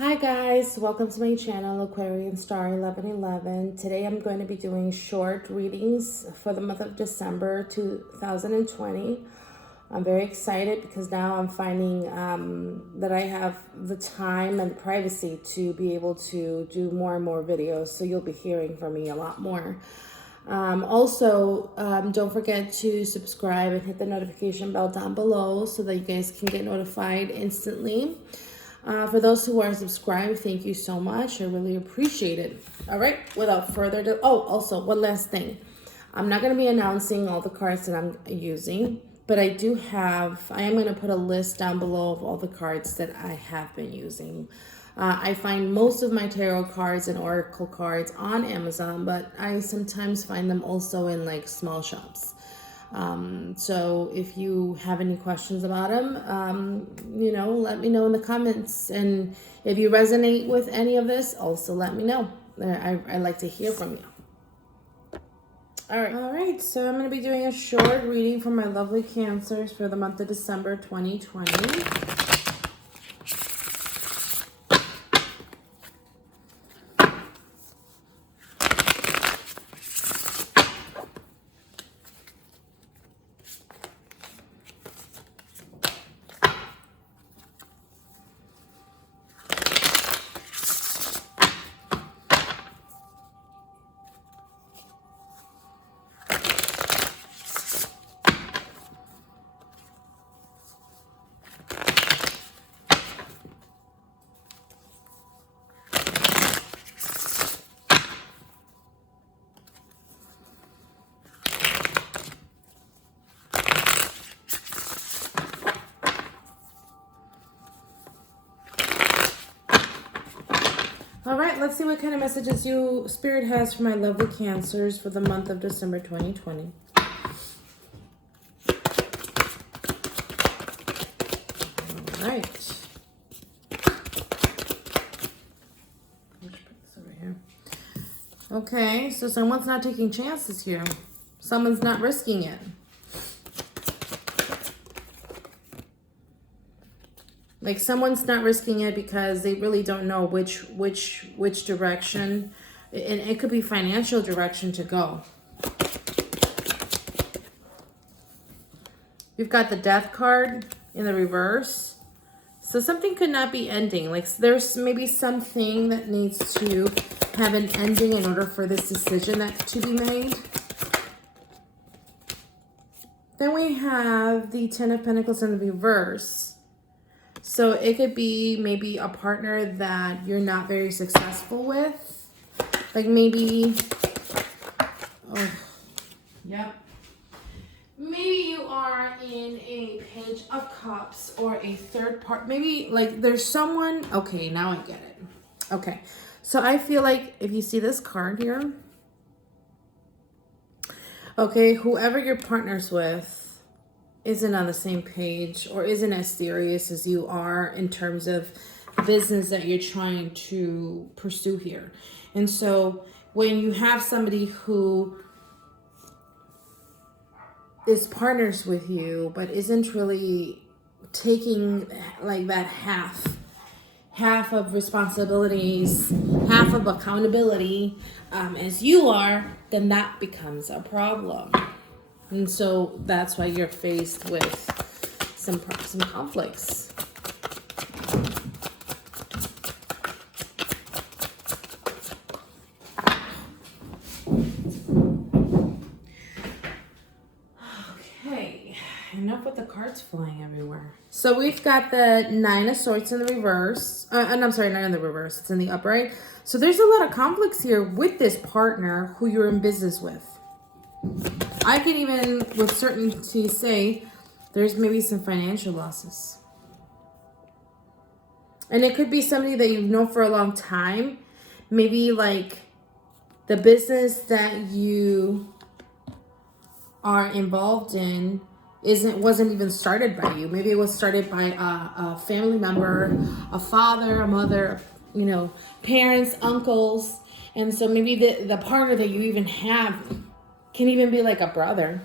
Hi guys, welcome to my channel, Aquarian Star 1111. Today I'm going to be doing short readings for the month of December 2020. I'm very excited because now I'm finding that I have the time and privacy to be able to do more and more videos, so you'll be hearing from me a lot more. Don't forget to subscribe and hit the notification bell down below so that you guys can get notified instantly. For those who are subscribed, thank you so much. I really appreciate it. All right, without further ado, also one last thing. I'm not going to be announcing all the cards that I'm using, but I am going to put a list down below of all the cards that I have been using. I find most of my tarot cards and oracle cards on Amazon, but I sometimes find them also in like small shops. So if you have any questions about them, let me know in the comments. And if you resonate with any of this, also let me know. I like to hear from you. All right. So I'm going to be doing a short reading for my lovely Cancers for the month of December 2020. All right, let's see what kind of messages Spirit has for my lovely Cancers for the month of December 2020. All right. Let's put this over here. Okay, so someone's not taking chances here. Someone's not risking it. Like someone's not risking it because they really don't know which direction, and it could be financial direction to go. You've got the Death card in the reverse. So something could not be ending. Like there's maybe something that needs to have an ending in order for this decision to be made. Then we have the Ten of Pentacles in the reverse. So it could be maybe a partner that you're not very successful with. Like maybe, maybe you are in a Page of Cups or a third part. Maybe like there's someone, okay, now I get it. Okay, so I feel like if you see this card here, okay, whoever your partner's with isn't on the same page or isn't as serious as you are in terms of business that you're trying to pursue here. And so when you have somebody who is partners with you but isn't really taking like that half of responsibilities, half of accountability as you are, then that becomes a problem. And so that's why you're faced with some conflicts. Okay, enough with the cards flying everywhere. So we've got the Nine of Swords in the reverse. And I'm sorry, not in the reverse. It's in the upright. So there's a lot of conflicts here with this partner who you're in business with. I can even with certainty say there's maybe some financial losses. And it could be somebody that you've known for a long time. Maybe like the business that you are involved in wasn't even started by you. Maybe it was started by a family member, a father, a mother, parents, uncles. And so maybe the partner that you even have can even be like a brother.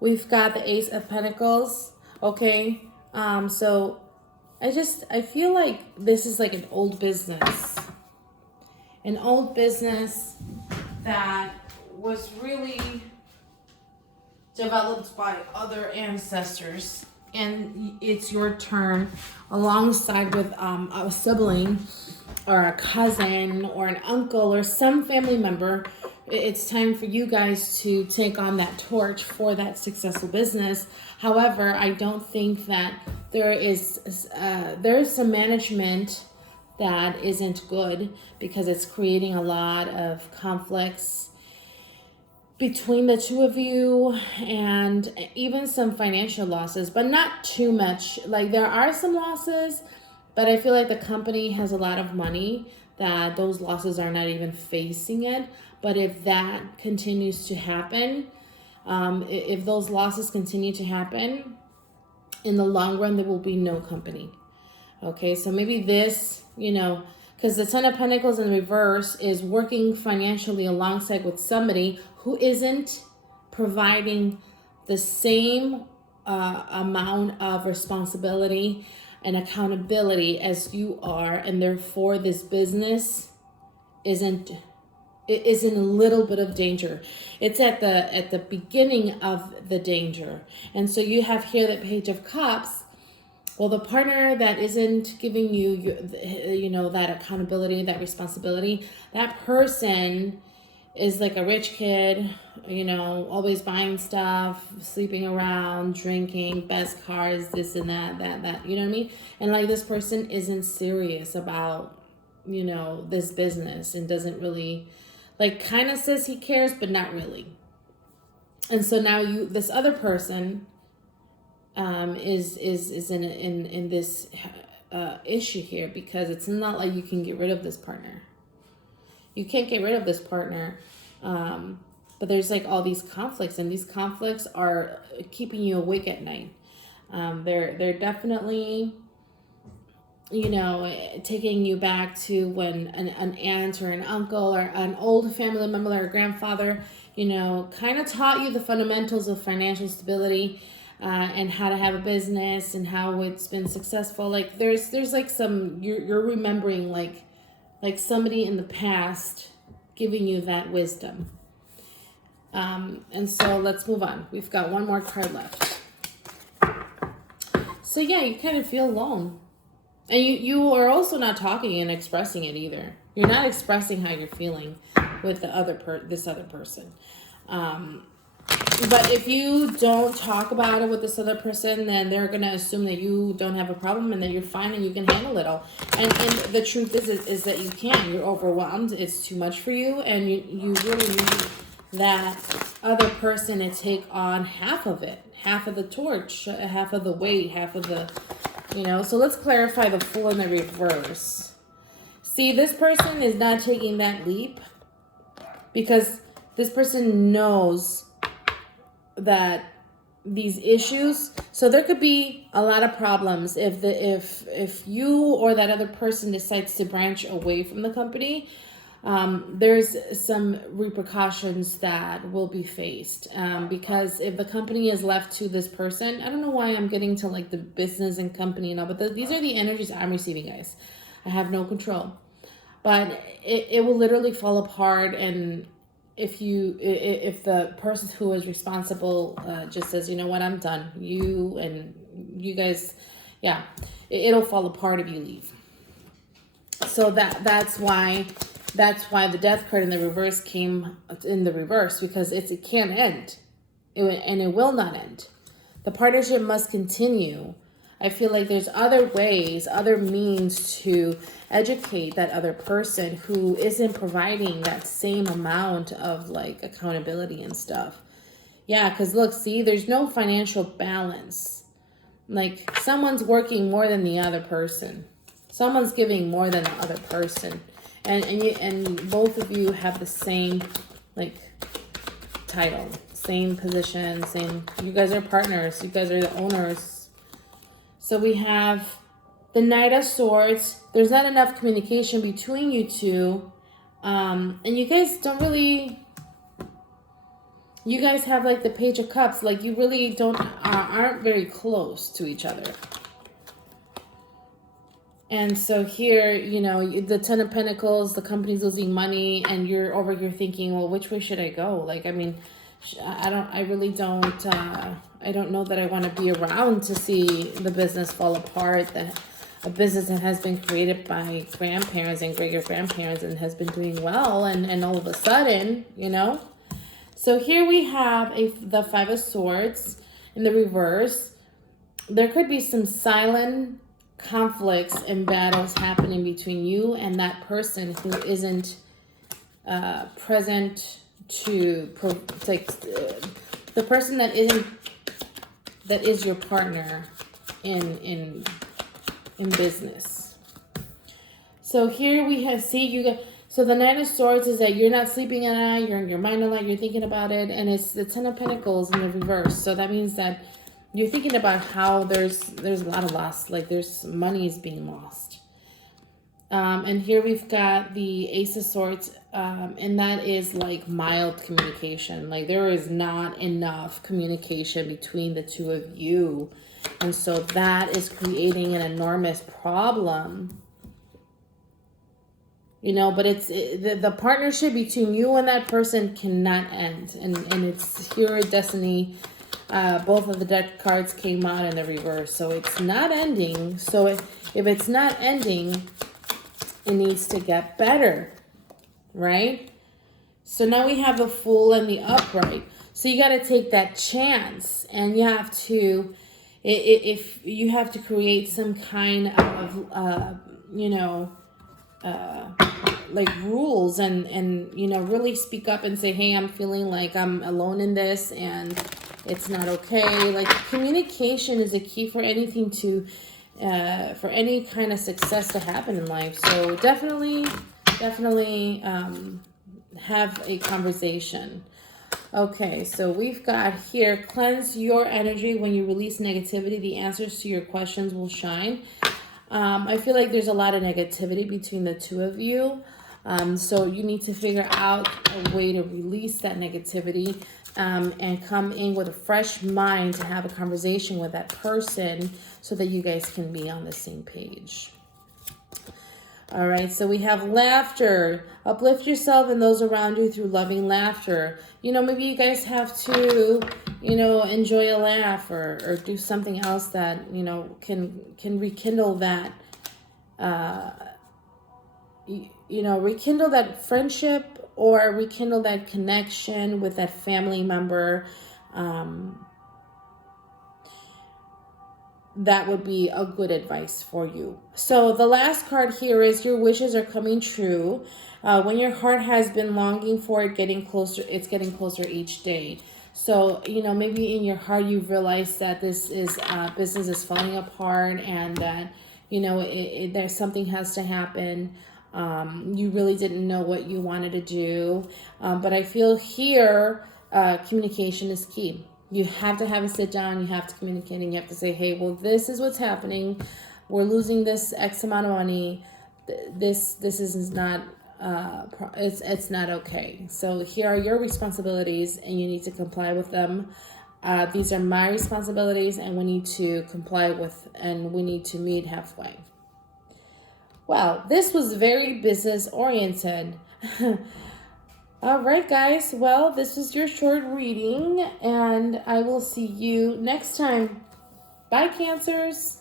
We've got the Ace of Pentacles. Okay. So I feel like this is like an old business. An old business that was really developed by other ancestors. And it's your turn alongside with a sibling or a cousin or an uncle or some family member. It's time for you guys to take on that torch for that successful business. However, I don't think that there's some management that isn't good because it's creating a lot of conflicts between the two of you, and even some financial losses, but not too much. Like, there are some losses, but I feel like the company has a lot of money that those losses are not even facing it. But if that continues to happen, if those losses continue to happen, in the long run, there will be no company. Okay, so maybe this, because the Ten of Pentacles in reverse is working financially alongside with somebody who isn't providing the same amount of responsibility and accountability as you are, and therefore this business is in a little bit of danger. It's at the beginning of the danger. And so you have here that Page of Cups. Well, the partner that isn't giving you, that accountability, that responsibility, that person is like a rich kid, always buying stuff, sleeping around, drinking, best cars, this and that, you know what I mean? And like, this person isn't serious about, this business, and doesn't really, like, kind of says he cares, but not really. And so now this other person is in this issue here, because it's not like you can get rid of this partner. You can't get rid of this partner, but there's like all these conflicts, and these conflicts are keeping you awake at night. They're definitely, taking you back to when an aunt or an uncle or an old family member or a grandfather, kind of taught you the fundamentals of financial stability. And how to have a business and how it's been successful. Like there's like some, you're remembering like somebody in the past giving you that wisdom. And so let's move on. We've got one more card left. So yeah, you kind of feel alone. And you are also not talking and expressing it either. You're not expressing how you're feeling with this other person. But if you don't talk about it with this other person, then they're going to assume that you don't have a problem and that you're fine and you can handle it all. And the truth is that you can't. You're overwhelmed. It's too much for you. And you really need that other person to take on half of it, half of the torch, half of the weight, half of the, So let's clarify the Fool in the reverse. See, this person is not taking that leap because this person knows that these issues, so there could be a lot of problems if you or that other person decides to branch away from the company. There's some repercussions that will be faced, because if the company is left to this person, I don't know why I'm getting to like the business and company and all, but these are the energies I'm receiving, guys. I have no control, but it will literally fall apart. And if the person who is responsible just says, you know what, I'm done. You guys, yeah, it'll fall apart if you leave. So that's why the Death card in the reverse came in the reverse, because it can't end, and it will not end. The partnership must continue. I feel like there's other ways, other means to educate that other person who isn't providing that same amount of like accountability and stuff. Yeah, because look, see, there's no financial balance. Like someone's working more than the other person. Someone's giving more than the other person. And both of you have the same like title, same position, same, you guys are partners, you guys are the owners. So we have the Knight of Swords. There's not enough communication between you two. And you guys don't really, You guys have like the Page of Cups. Like you really aren't very close to each other. And so here, you know, the Ten of Pentacles, the company's losing money, and you're over here thinking, well, which way should I go? Like, I mean, I really don't, I don't know that I want to be around to see the business fall apart. That a business that has been created by grandparents and great-grandparents and has been doing well, and all of a sudden, you know. So here we have the Five of Swords in the reverse. There could be some silent conflicts and battles happening between you and that person who isn't present to the person that is your partner in business. So here we have so the Nine of Swords is that you're not sleeping at night, you're in your mind a lot, you're thinking about it, and it's the Ten of Pentacles in the reverse. So that means that you're thinking about how there's a lot of loss, like there's money is being lost. And here we've got the Ace of Swords, and that is like mild communication. Like there is not enough communication between the two of you. And so that is creating an enormous problem. You know, but the partnership between you and that person cannot end. And it's here Destiny. Both of the deck cards came out in the reverse, so it's not ending. So if it's not ending, it needs to get better, right? So now we have the Fool and the Upright. So you got to take that chance, and you have to, if you have to create some kind of, you know, like rules and you know, really speak up and say, hey, I'm feeling like I'm alone in this and it's not okay. Like communication is a key for anything to, for any kind of success to happen in life. So definitely have a conversation. Okay, so we've got here, cleanse your energy. When you release negativity, the answers to your questions will shine. I feel like there's a lot of negativity between the two of you. So you need to figure out a way to release that negativity and come in with a fresh mind to have a conversation with that person so that you guys can be on the same page. All right, so we have laughter. Uplift yourself and those around you through loving laughter. You know, maybe you guys have to, you know, enjoy a laugh or do something else that, you know, can rekindle that, you know, rekindle that friendship or rekindle that connection with that family member. That would be a good advice for you. So the last card here is your wishes are coming true. When your heart has been longing for it, getting closer, it's getting closer each day. So, you know, maybe in your heart you've realized that this is business is falling apart and that, you know, there's something has to happen. You really didn't know what you wanted to do. But I feel here communication is key. You have to have a sit down, you have to communicate, and you have to say, hey, well, this is what's happening. We're losing this X amount of money. This is not, it's not okay. So here are your responsibilities, and you need to comply with them. These are my responsibilities, and we need to comply with, and we need to meet halfway. Well, this was very business oriented. All right, guys. Well, this was your short reading, and I will see you next time. Bye, Cancers.